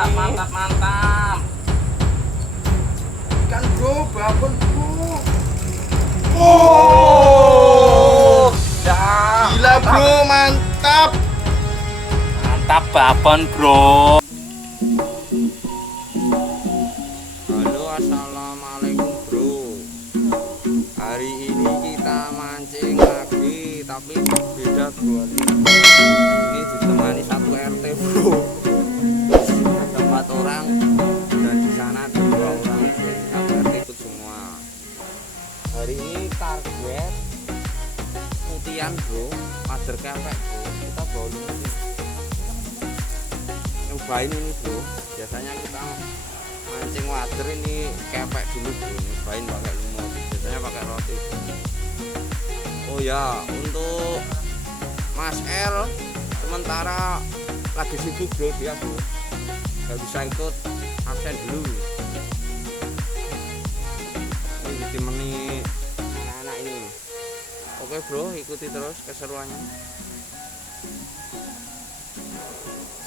Mantap. Ikan bro, babon bro. Oh, Gila bro, mantap. mantap babon bro. Halo, assalamualaikum bro. Hari ini kita mancing lagi, tapi beda bro. Ini ditemani satu RT bro. Di sini ada 4 orang dan di sana ada 2 orang. Satu RT ikut semua. Hari ini target mutian bro, pader kepek bro. Kita bawa ini. Nyobain ini bro. Biasanya kita mancing wader ini kepek dulu bro, nyobain pakai lumut, biasanya pakai roti. Oh ya, untuk Mas L sementara lagi sibuk bro, dia bro gak bisa ikut, absen dulu. Ini ditemani anak-anak ini. Oke bro, ikuti terus keseruannya.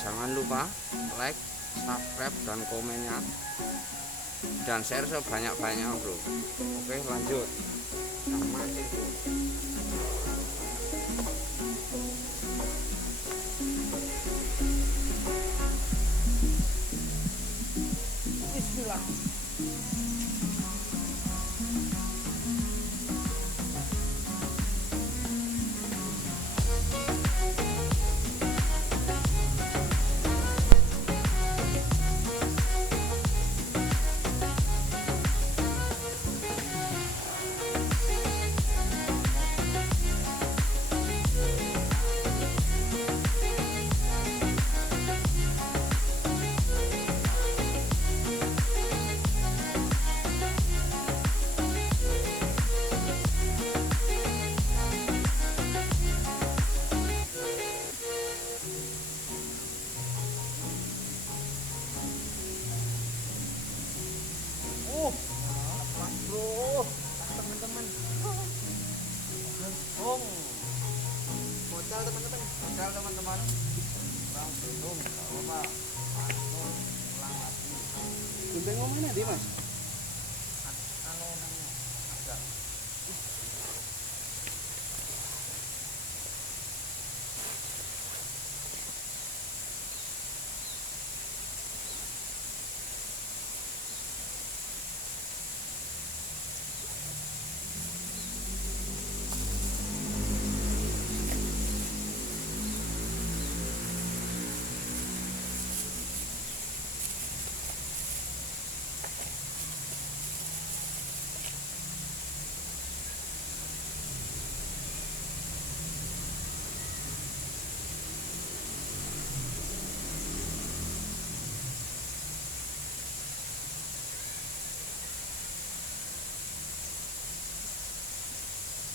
Jangan lupa like, subscribe dan komennya dan share sebanyak-banyaknya bro. Oke lanjut. Nah, mancing bro. Bismillah. Bro, teman-teman. Modal teman-teman. Kurang belum, enggak apa-apa. Langsung pulang lagi. Gunting mau mana di mas? Anu namanya ada.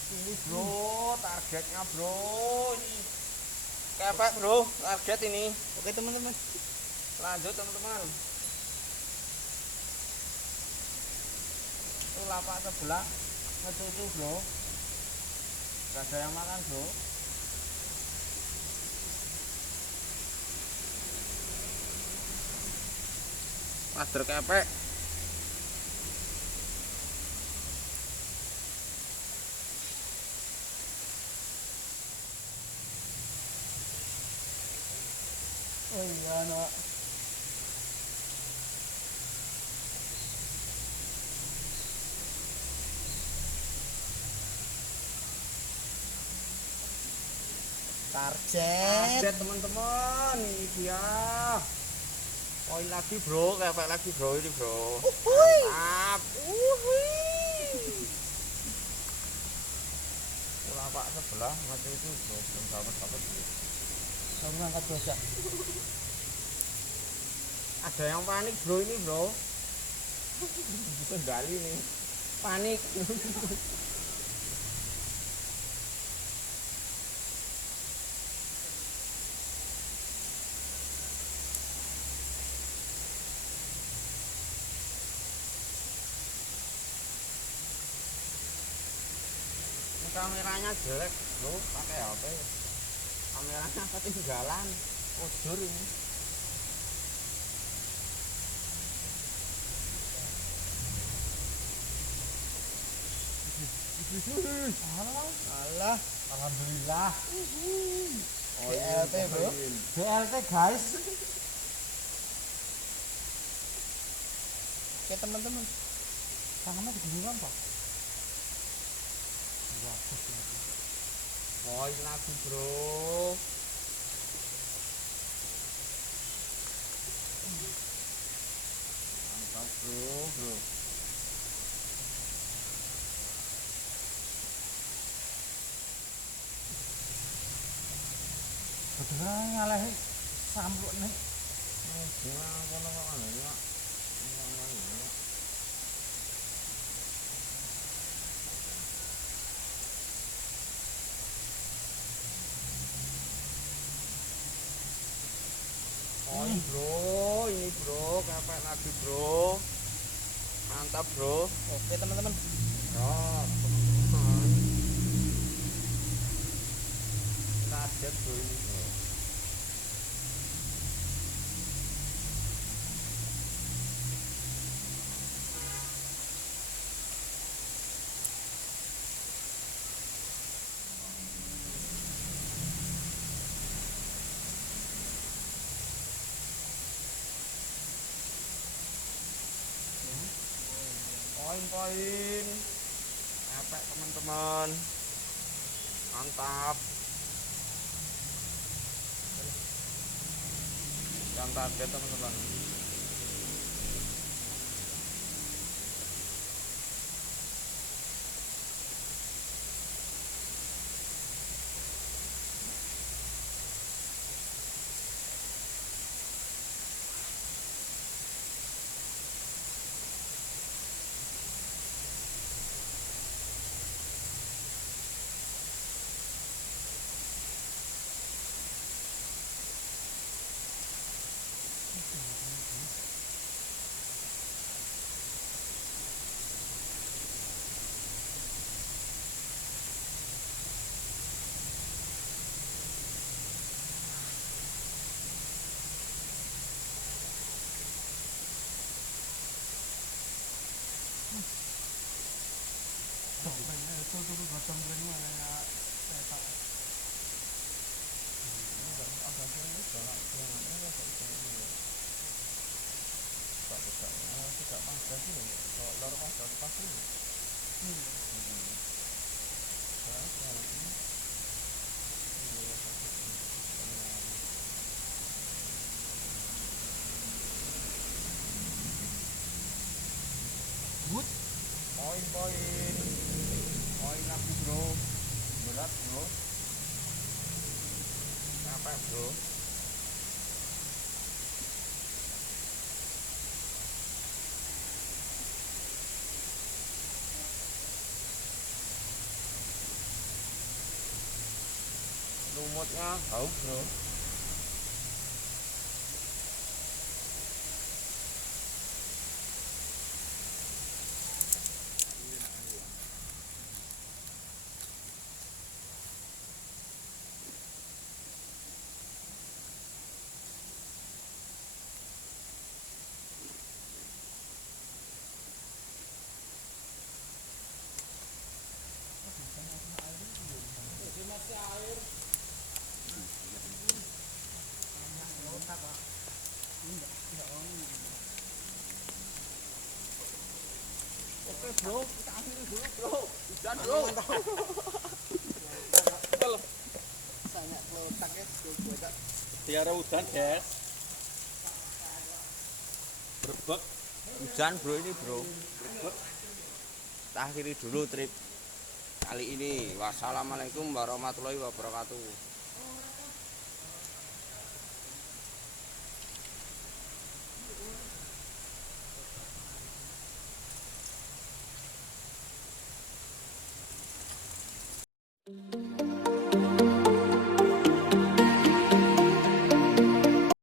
Ini bro, targetnya bro, ini kepek bro, target ini. Oke teman-teman. Lanjut teman-teman. Itu lapak sebelah ngecucu bro, gak ada yang makan bro. Pader kepek. Oh iya nak. Target teman-teman, ini dia. Poin lagi bro, kepek lagi bro ini bro. Mantap. Lapak sebelah macam itu bro, belum dapat bro. Kamu angkat dosa. Ada yang panik bro ini bro. Kendali nih. Panik. Kameranya jelek bro, pakai HP. Kameranya ketinggalan. Ojur ini. Alah. Alhamdulillah. BLT bro. BLT guys. Oke teman-teman. Tangannya digulung Pak. Poin lagi bro. Mantap bro. Beneran ngalih sampluk nih. Gimana kono kok ana ya? Poin bro, ini bro, kepek lagi bro. Mantap bro. Oke teman-teman. Ya, teman-teman. Kaget bro ini bro. Poin-poin. Efek teman-teman. Mantap. Jangan target teman-teman. Itu gotong kene ya. Poin-poin. Poin lagi bro. Berat bro. Capek bro. Lumutnya haus bro. Oke bro, kita akhiri dulu bro. Hujan bro. Sangat kelotak ya, gue Tiara udan, guys. Berbek. Hujan bro ini bro. Kita akhiri dulu trip kali ini. Wassalamualaikum warahmatullahi wabarakatuh.